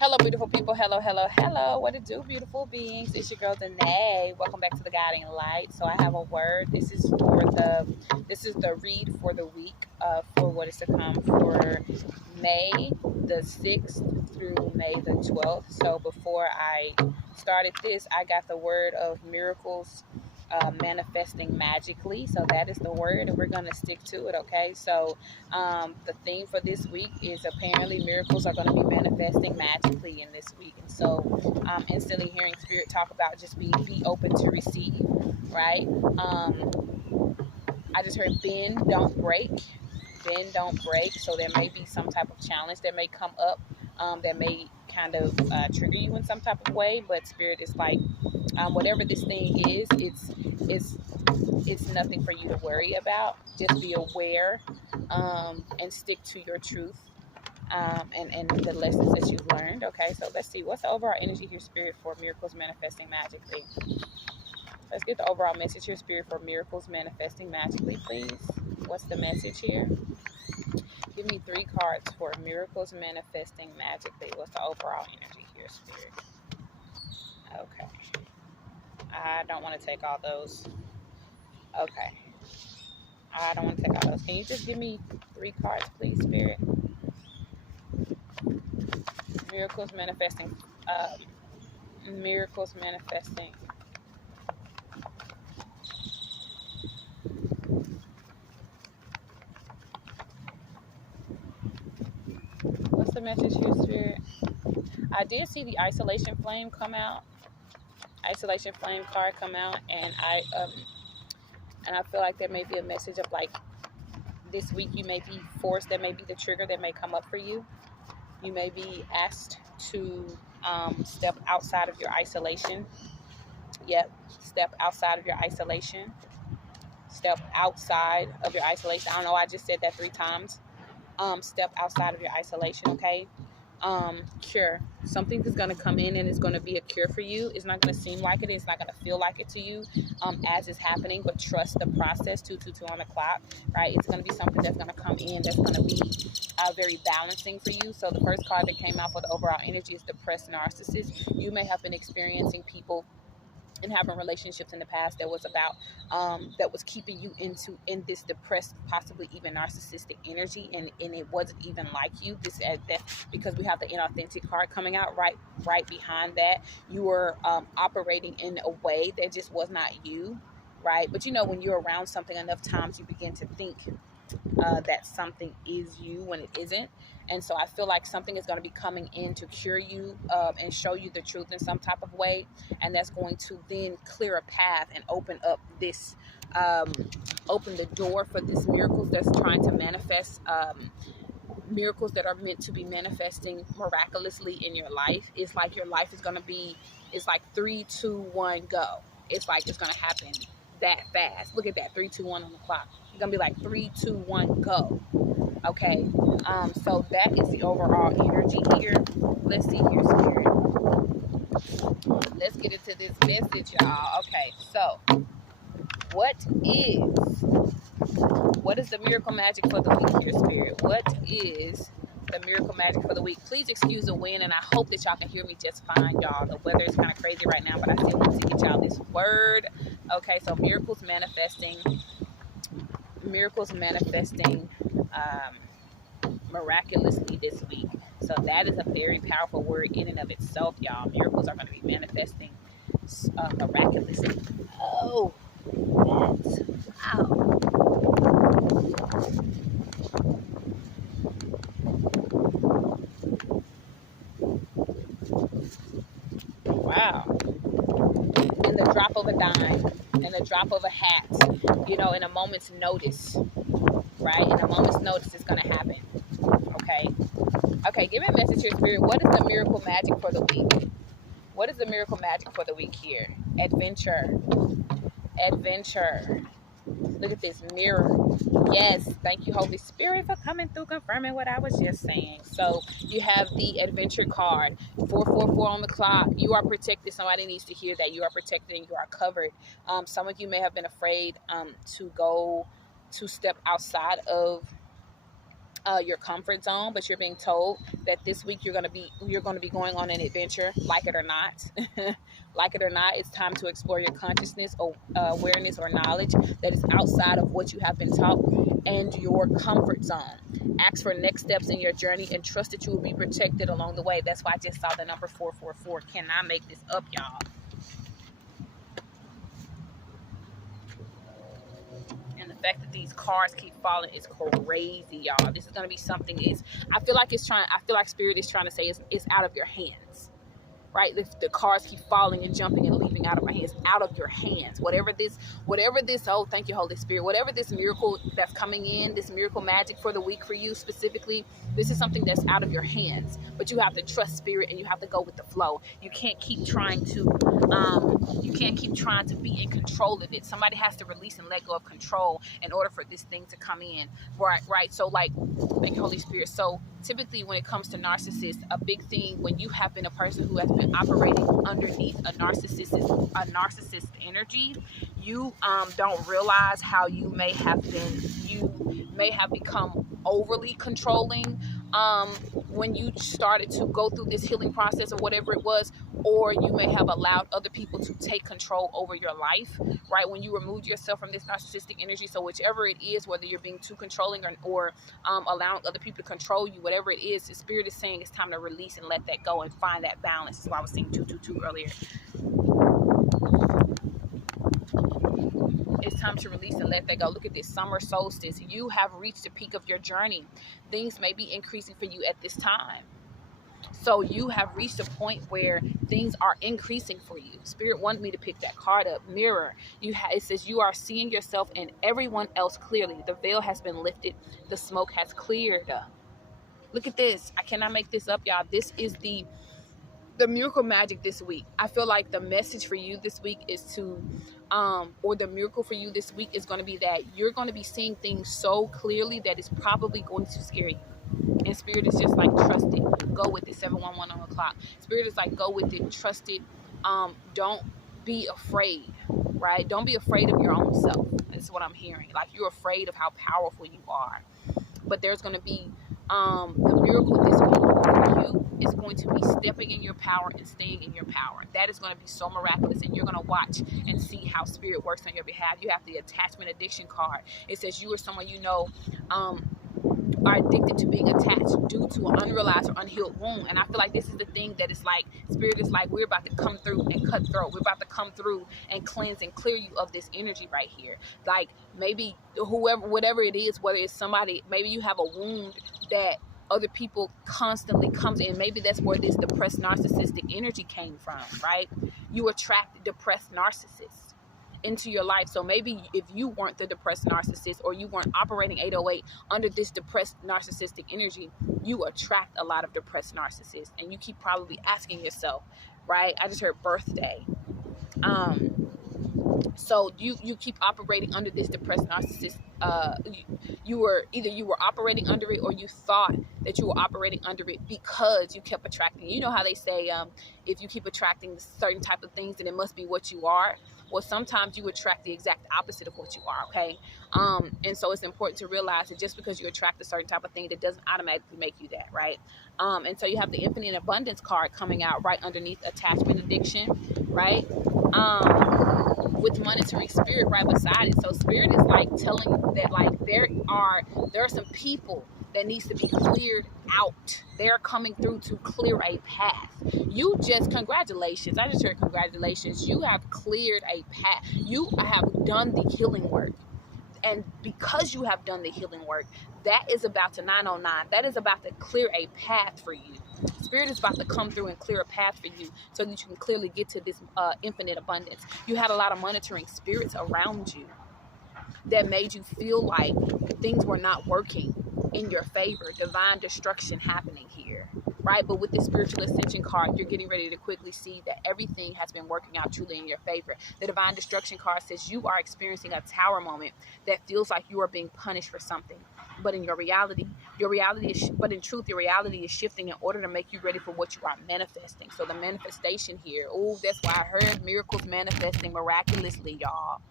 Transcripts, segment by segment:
Hello, beautiful people. Hello, hello, hello. What it do, beautiful beings? It's your girl Danet. Welcome back to the Guiding Light. So I have a word. This is the read for the week for what is to come for May the 6th through May the 12th. So before I started this, I got the word of miracles manifesting magically. So that is the word, and we're gonna stick to it. Okay. So the theme for this week is apparently miracles are going to be manifesting magically in this week. And so instantly hearing spirit talk about just be open to receive, right? I just heard bend, don't break. Bend, don't break. So there may be some type of challenge that may come up that may kind of trigger you in some type of way. But spirit is like, whatever this thing is, it's it's nothing for you to worry about. Just be aware and stick to your truth and the lessons that you've learned. Okay, so let's see. What's the overall energy here, spirit, for miracles manifesting magically? Let's get the overall message here, spirit, for miracles manifesting magically, please. What's the message here? Give me 3 cards for miracles manifesting magically. What's the overall energy here, spirit? Okay. I don't want to take all those. Okay. I don't want to take all those. Can you just give me 3 cards, please, spirit? Miracles manifesting. Miracles manifesting. What's the message here, spirit? I did see the isolation flame come out. Isolation flame card come out, and I feel like there may be a message of like this week you may be forced. That may be the trigger that may come up for you. You may be asked to step outside of your isolation. Yep, step outside of your isolation. Step outside of your isolation. I don't know. I just said that 3 times. Step outside of your isolation. Okay. Cure. Something is going to come in and it's going to be a cure for you. It's not going to seem like it. It's not going to feel like it to you as it's happening, but trust the process. 222 on the clock, right? It's going to be something that's going to come in that's going to be very balancing for you. So the first card that came out for the overall energy is depressed narcissist. You may have been experiencing people and having relationships in the past that was about that was keeping you in this depressed, possibly even narcissistic energy, and it wasn't even like you. This that because we have the inauthentic card coming out right behind that. You were operating in a way that just was not you, right? But you know, when you're around something enough times, you begin to think that something is you when it isn't. And so I feel like something is going to be coming in to cure you and show you the truth in some type of way, and that's going to then clear a path and open up this open the door for this miracles that's trying to manifest, miracles that are meant to be manifesting miraculously in your life. It's like your life is going to be, it's like 3, 2, 1, go. It's like it's going to happen that fast. Look at that, 3, 2, 1 on the clock. It's going to be like 3, 2, 1, go. Okay. So that is the overall energy here. Let's see here, spirit. Let's get into this message, y'all. Okay, so what is the miracle magic for the week here, spirit? What is the miracle magic for the week? Please excuse the wind, and I hope that y'all can hear me just fine, y'all. The weather is kind of crazy right now, but I still want to get y'all this word. Okay, so miracles manifesting miraculously this week. So that is a very powerful word in and of itself, y'all. Miracles are going to be manifesting miraculously. Oh, that's wow. Wow. In the drop of a dime, in the drop of a hat, you know, in a moment's notice, right? In a moment's notice, it's going to happen. Okay. Okay, give me a message here, spirit. What is the miracle magic for the week? What is the miracle magic for the week here? Adventure. Adventure. Look at this mirror. Yes, thank you, Holy Spirit, for coming through, confirming what I was just saying. So you have the adventure card, 444 on the clock. You are protected. Somebody needs to hear that you are protected and you are covered. Some of you may have been afraid to step outside of your comfort zone, but you're being told that this week you're going to be going on an adventure, like it or not. Like it or not, it's time to explore your consciousness or awareness or knowledge that is outside of what you have been taught and your comfort zone. Ask for next steps in your journey and trust that you will be protected along the way. That's why I just saw the number 444. Cannot make this up, y'all. And the fact that these cards keep falling is crazy, y'all. This is gonna be something. I feel like Spirit is trying to say it's out of your hands, right? The cards keep falling and jumping and leaving out of my hands, out of your hands. Whatever this, oh, thank you, Holy Spirit. Whatever this miracle that's coming in, this miracle magic for the week for you specifically, this is something that's out of your hands. But you have to trust Spirit and you have to go with the flow. You can't keep trying to be in control of it. Somebody has to release and let go of control in order for this thing to come in. Right. So like, thank you, Holy Spirit. So typically when it comes to narcissists, a big thing when you have been a person who has been operating underneath a narcissist energy, you don't realize how you may have become overly controlling when you started to go through this healing process or whatever it was, or you may have allowed other people to take control over your life, right? When you removed yourself from this narcissistic energy. So whichever it is, whether you're being too controlling or allowing other people to control you, whatever it is, the Spirit is saying it's time to release and let that go and find that balance. That's why I was saying 222 earlier. It's time to release and let that go. Look at this summer solstice. You have reached the peak of your journey. Things may be increasing for you at this time. So you have reached a point where things are increasing for you. Spirit wanted me to pick that card up. Mirror. It says you are seeing yourself and everyone else clearly. The veil has been lifted. The smoke has cleared. Look at this. I cannot make this up, y'all. This is the miracle magic this week. I feel like the message for you this week is to or the miracle for you this week is going to be that you're going to be seeing things so clearly that it's probably going to scare you. And Spirit is just like, trust it, go with it. 711 on the clock. Spirit is like, go with it, trust it. Don't be afraid, right? Don't be afraid of your own self. That's what I'm hearing. Like, you're afraid of how powerful you are. But there's going to be the miracle this week for you is going to be stepping in your power and staying in your power. That is going to be so miraculous, and you're going to watch and see how Spirit works on your behalf. You have the attachment addiction card. It says you are someone are addicted to being attached due to an unrealized or unhealed wound. And I feel like this is the thing that is like, Spirit is like, we're about to come through and cut throat. We're about to come through and cleanse and clear you of this energy right here. Like, maybe whatever it is, whether it's somebody, maybe you have a wound that other people constantly comes in. Maybe that's where this depressed narcissistic energy came from, right? You attract depressed narcissists into your life. So maybe if you weren't the depressed narcissist, or you weren't operating 808 under this depressed narcissistic energy, you attract a lot of depressed narcissists. And you keep probably asking yourself, right? I just heard birthday. So you keep operating under this depressed narcissist. You were operating under it, or you thought that you were operating under it because you kept attracting. You know how they say, if you keep attracting certain type of things, then it must be what you are. Well, sometimes you attract the exact opposite of what you are, okay? And so it's important to realize that just because you attract a certain type of thing, that doesn't automatically make you that, right? And so you have the infinite abundance card coming out right underneath attachment addiction, right? With monitoring Spirit right beside it. So Spirit is like telling you that, like, there are some people that needs to be cleared out. They're coming through to clear a path. Congratulations. I just heard congratulations. You have cleared a path. You have done the healing work. And because you have done the healing work, that is about to 909. That is about to clear a path for you. Spirit is about to come through and clear a path for you so that you can clearly get to this infinite abundance. You had a lot of monitoring spirits around you that made you feel like things were not working in your favor. Divine destruction happening here, right? But with the spiritual ascension card, you're getting ready to quickly see that everything has been working out truly in your favor. The divine destruction card says you are experiencing a tower moment that feels like you are being punished for something. But in but in truth, your reality is shifting in order to make you ready for what you are manifesting. So the manifestation here, that's why I heard miracles manifesting miraculously, y'all.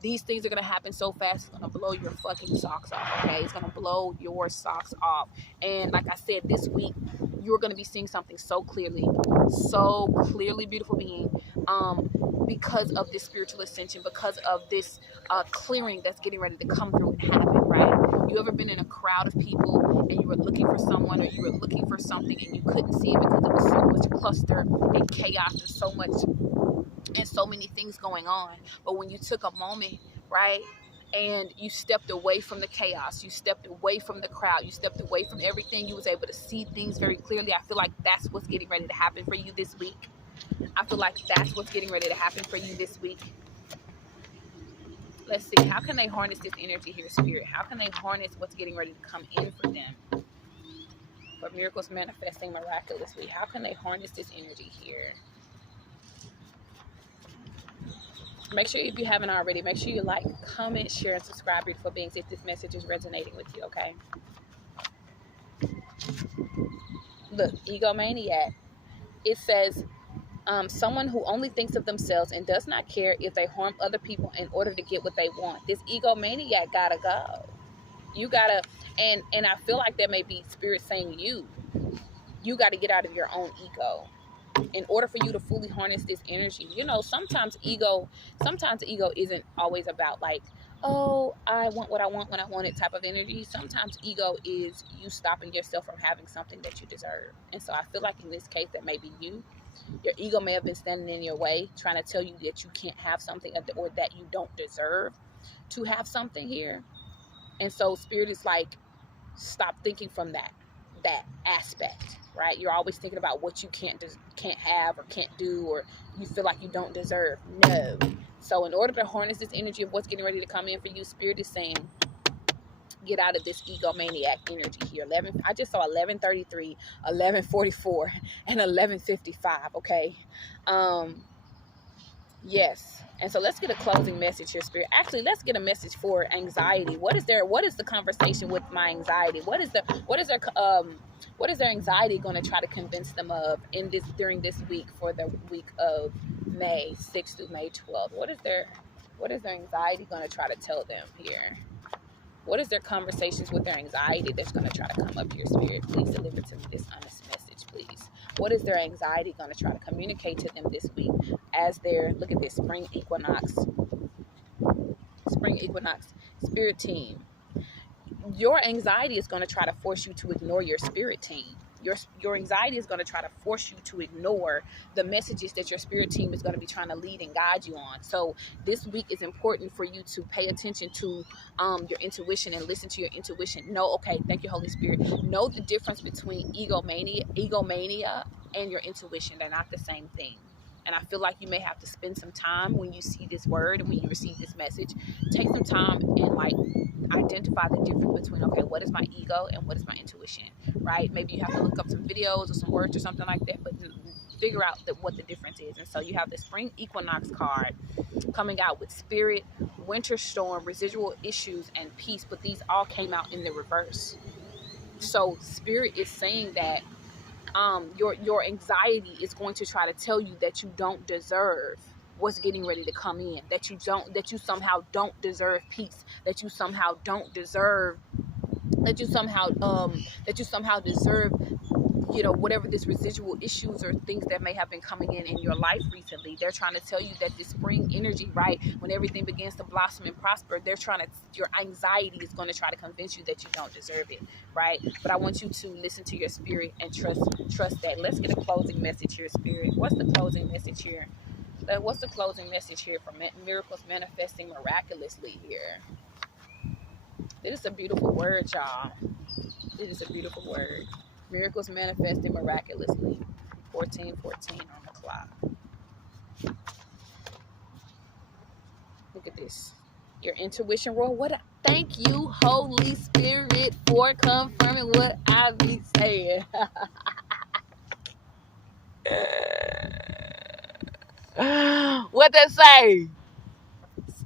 These things are going to happen so fast, it's going to blow your fucking socks off, okay? It's going to blow your socks off. And like I said, this week, you're going to be seeing something so clearly, beautiful being, because of this spiritual ascension, because of this clearing that's getting ready to come through and happen, right? You ever been in a crowd of people and you were looking for someone, or you were looking for something and you couldn't see it because it was so much cluster and chaos and so much and so many things going on? But when you took a moment, right, and you stepped away from the chaos, you stepped away from the crowd, you stepped away from everything, you was able to see things very clearly. I feel like that's what's getting ready to happen for you this week. I feel like that's what's getting ready to happen for you this week. Let's see. How can they harness this energy here, Spirit? How can they harness what's getting ready to come in for them? For miracles manifesting miraculously. How can they harness this energy here? Make sure, if you haven't already, make sure you like, comment, share, and subscribe, beautiful beings, if this message is resonating with you, okay? Look, egomaniac. It says, someone who only thinks of themselves and does not care if they harm other people in order to get what they want. This egomaniac gotta go. You gotta, and I feel like there may be spirit saying you gotta get out of your own ego in order for you to fully harness this energy. You know, sometimes ego isn't always about like, oh, I want what I want when I want it type of energy. Sometimes ego is you stopping yourself from having something that you deserve. And so I feel like in this case, that may be you. Your ego may have been standing in your way, trying to tell you that you can't have something, or that you don't deserve to have something here. And so spirit is like, stop thinking from that aspect, right? You're always thinking about what you can't have or can't do, or you feel like you don't deserve. No. So in order to harness this energy of what's getting ready to come in for you, spirit is saying, get out of this egomaniac energy here. I just saw 11:33, 11:44, and 11:55. Okay. Yes. And so let's get a closing message here, Spirit. Actually, let's get a message for anxiety. What is the conversation with my anxiety? What is their anxiety going to try to convince them of during this week, for the week of May 6th through May 12th? What is their anxiety going to try to tell them here? What is their conversations with their anxiety that's going to try to come up here, Spirit? Please deliver to me this honest message, please. What is their anxiety going to try to communicate to them this week as their, look at this, spring equinox, spirit team? Your anxiety is going to try to force you to ignore your spirit team. Your anxiety is going to try to force you to ignore the messages that your spirit team is going to be trying to lead and guide you on. So this week is important for you to pay attention to your intuition and listen to your intuition. Thank you, Holy Spirit. Know the difference between egomania and your intuition. They're not the same thing. And I feel like you may have to spend some time when you see this word and when you receive this message. Take some time and identify the difference between, what is my ego and what is my intuition, right? Maybe you have to look up some videos or some words or something like that, but figure out what the difference is. And so you have the spring equinox card coming out with spirit, winter storm, residual issues, and peace, but these all came out in the reverse. So spirit is saying that your anxiety is going to try to tell you that you don't deserve what's getting ready to come in, that you somehow don't deserve peace, that you somehow deserve, whatever this residual issues or things that may have been coming in your life recently. They're trying to tell you that this spring energy, right, when everything begins to blossom and prosper, your anxiety is going to try to convince you that you don't deserve it, right? But I want you to listen to your spirit and trust that. Let's get a closing message here, Spirit. What's the closing message here? What's the closing message here for miracles manifesting miraculously here? It is a beautiful word, y'all. It is a beautiful word. Miracles manifesting miraculously. 14:14 on the clock. Look at this. Your intuition roar. Thank you, Holy Spirit, for confirming what I be saying. What they say?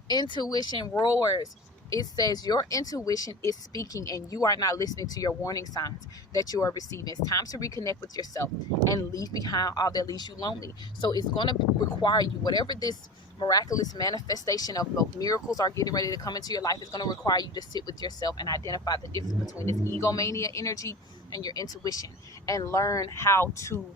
Intuition roars. It says your intuition is speaking and you are not listening to your warning signs that you are receiving. It's time to reconnect with yourself and leave behind all that leaves you lonely. So it's going to require you, whatever this miraculous manifestation of the miracles are getting ready to come into your life, is going to require you to sit with yourself and identify the difference between this egomania energy and your intuition, and learn how to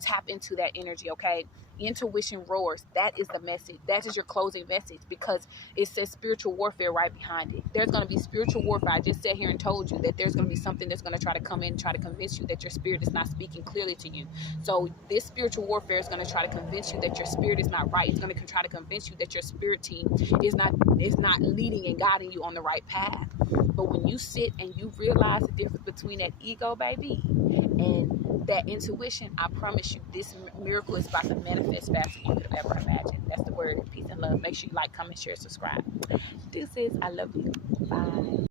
tap into that energy. Okay, intuition roars. That is the message. That is your closing message, because it says spiritual warfare right behind it. There's going to be spiritual warfare. I just sat here and told you that there's going to be something that's going to try to come in and try to convince you that your spirit is not speaking clearly to you. So this spiritual warfare is going to try to convince you that your spirit is not right. It's going to try to convince you that your spirit team is not leading and guiding you on the right path. But when you sit and you realize the difference between that ego, baby, and that intuition, I promise you, this miracle is about to manifest faster than you could have ever imagined. That's the word. Peace and love. Make sure you like, comment, share, subscribe. Deuces. I love you. Bye.